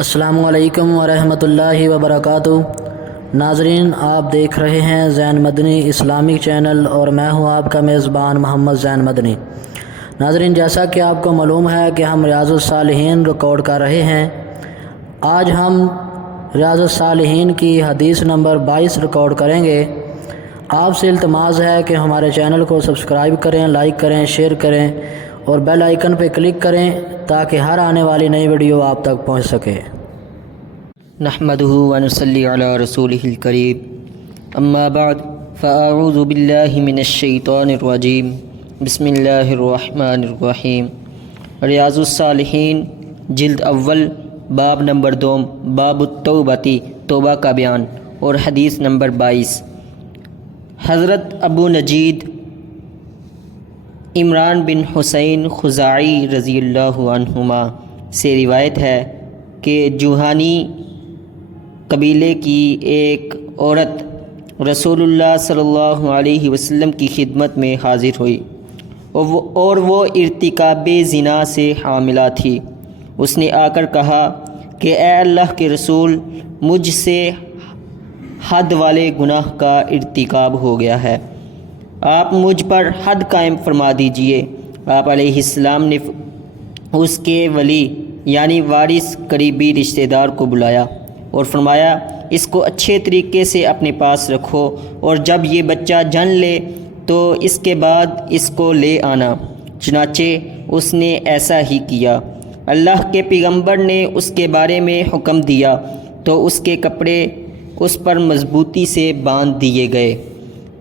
السلام علیکم ورحمۃ اللہ وبرکاتہ۔ ناظرین، آپ دیکھ رہے ہیں زین مدنی اسلامک چینل اور میں ہوں آپ کا میزبان محمد زین مدنی۔ ناظرین، جیسا کہ آپ کو معلوم ہے کہ ہم ریاض الصالحین ریکارڈ کر رہے ہیں۔ آج ہم ریاض الصالحین کی حدیث نمبر 22 ریکارڈ کریں گے۔ آپ سے التماس ہے کہ ہمارے چینل کو سبسکرائب کریں، لائک کریں، شیئر کریں اور بیل آئیکن پہ کلک کریں تاکہ ہر آنے والی نئی ویڈیو آپ تک پہنچ سکے۔ نحمده ونصلي على رسوله الكريم اما بعد فاعوذ بالله من الشیطان الرجیم بسم اللہ الرحمن الرحیم۔ ریاض الصالحین جلد اول باب نمبر 2 باب التوبتی توبہ کا بیان اور حدیث نمبر 22۔ حضرت ابو نجید عمران بن حسین خزاعی رضی اللہ عنہما سے روایت ہے کہ جوہانی قبیلے کی ایک عورت رسول اللہ صلی اللہ علیہ وسلم کی خدمت میں حاضر ہوئی اور وہ ارتکاب زنا سے حاملہ تھی۔ اس نے آ کر کہا کہ اے اللہ کے رسول، مجھ سے حد والے گناہ کا ارتکاب ہو گیا ہے، آپ مجھ پر حد قائم فرما دیجئے۔ آپ علیہ السلام نے اس کے ولی یعنی وارث قریبی رشتہ دار کو بلایا اور فرمایا، اس کو اچھے طریقے سے اپنے پاس رکھو اور جب یہ بچہ جن لے تو اس کے بعد اس کو لے آنا۔ چنانچہ اس نے ایسا ہی کیا۔ اللہ کے پیغمبر نے اس کے بارے میں حکم دیا تو اس کے کپڑے اس پر مضبوطی سے باندھ دیے گئے،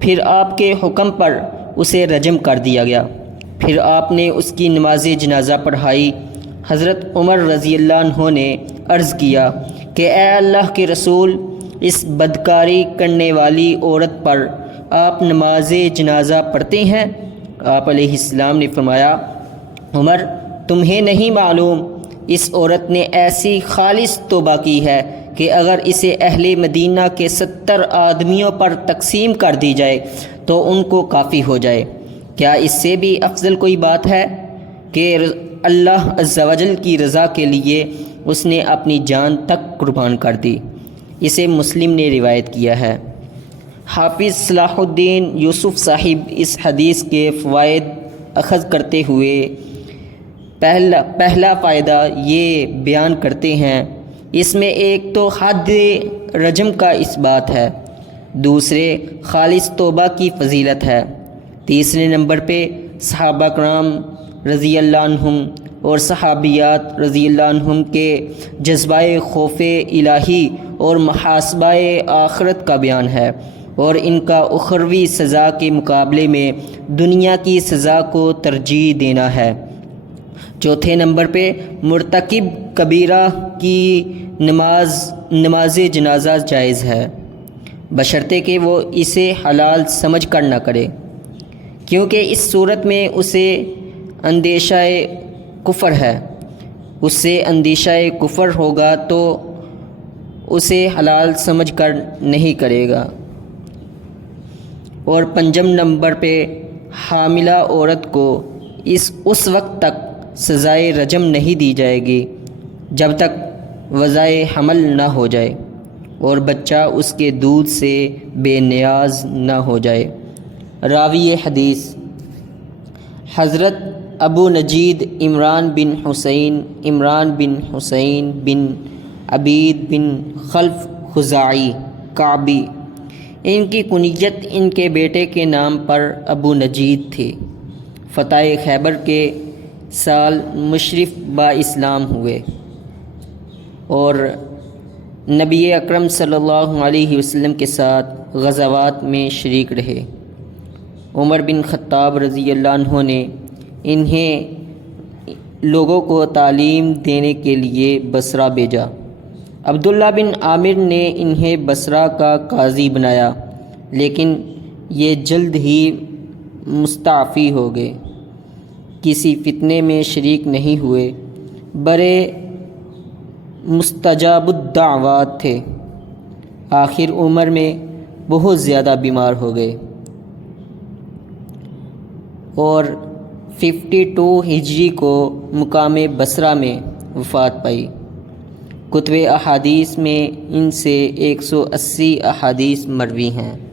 پھر آپ کے حکم پر اسے رجم کر دیا گیا۔ پھر آپ نے اس کی نماز جنازہ پڑھائی۔ حضرت عمر رضی اللہ عنہ نے عرض کیا کہ اے اللہ کے رسول، اس بدکاری کرنے والی عورت پر آپ نماز جنازہ پڑھتے ہیں؟ آپ علیہ السلام نے فرمایا، عمر، تمہیں نہیں معلوم اس عورت نے ایسی خالص توبہ کی ہے کہ اگر اسے اہل مدینہ کے 70 آدمیوں پر تقسیم کر دی جائے تو ان کو کافی ہو جائے۔ کیا اس سے بھی افضل کوئی بات ہے کہ اللہ عز و جل کی رضا کے لیے اس نے اپنی جان تک قربان کر دی؟ اسے مسلم نے روایت کیا ہے۔ حافظ صلاح الدین یوسف صاحب اس حدیث کے فوائد اخذ کرتے ہوئے پہلا فائدہ یہ بیان کرتے ہیں، اس میں ایک تو حد رجم کا اثبات ہے، دوسرے خالص توبہ کی فضیلت ہے، تیسرے نمبر پہ صحابہ کرام رضی اللہ عنہم اور صحابیات رضی اللہ عنہم کے جذبہ خوف الہی اور محاسبہ آخرت کا بیان ہے اور ان کا اخروی سزا کے مقابلے میں دنیا کی سزا کو ترجیح دینا ہے۔ چوتھے نمبر پہ مرتکب کبیرہ کی نماز جنازہ جائز ہے، بشرطے کہ وہ اسے حلال سمجھ کر نہ کرے، کیونکہ اس صورت میں اسے اندیشہ کفر ہے۔ اس سے اندیشہ کفر ہوگا تو اسے حلال سمجھ کر نہیں کرے گا۔ اور پنجم نمبر پہ حاملہ عورت کو اس وقت تک سزائے رجم نہیں دی جائے گی جب تک وضع حمل نہ ہو جائے اور بچہ اس کے دودھ سے بے نیاز نہ ہو جائے۔ راوی حدیث حضرت ابو نجید عمران بن حسین بن عبید بن خلف خزاعی کعبی، ان کی کنیت ان کے بیٹے کے نام پر ابو نجید تھی۔ فتح خیبر کے سال مشرف با اسلام ہوئے اور نبی اکرم صلی اللہ علیہ وسلم کے ساتھ غزوات میں شریک رہے۔ عمر بن خطاب رضی اللہ عنہ نے انہیں لوگوں کو تعلیم دینے کے لیے بصرہ بھیجا۔ عبداللہ بن عامر نے انہیں بصرہ کا قاضی بنایا، لیکن یہ جلد ہی مستعفی ہو گئے، کسی فتنے میں شریک نہیں ہوئے، بڑے مستجاب الدعوات تھے۔ آخر عمر میں بہت زیادہ بیمار ہو گئے اور 52 ہجری کو مقام بصرہ میں وفات پائی۔ کتب احادیث میں ان سے 180 احادیث مروی ہیں۔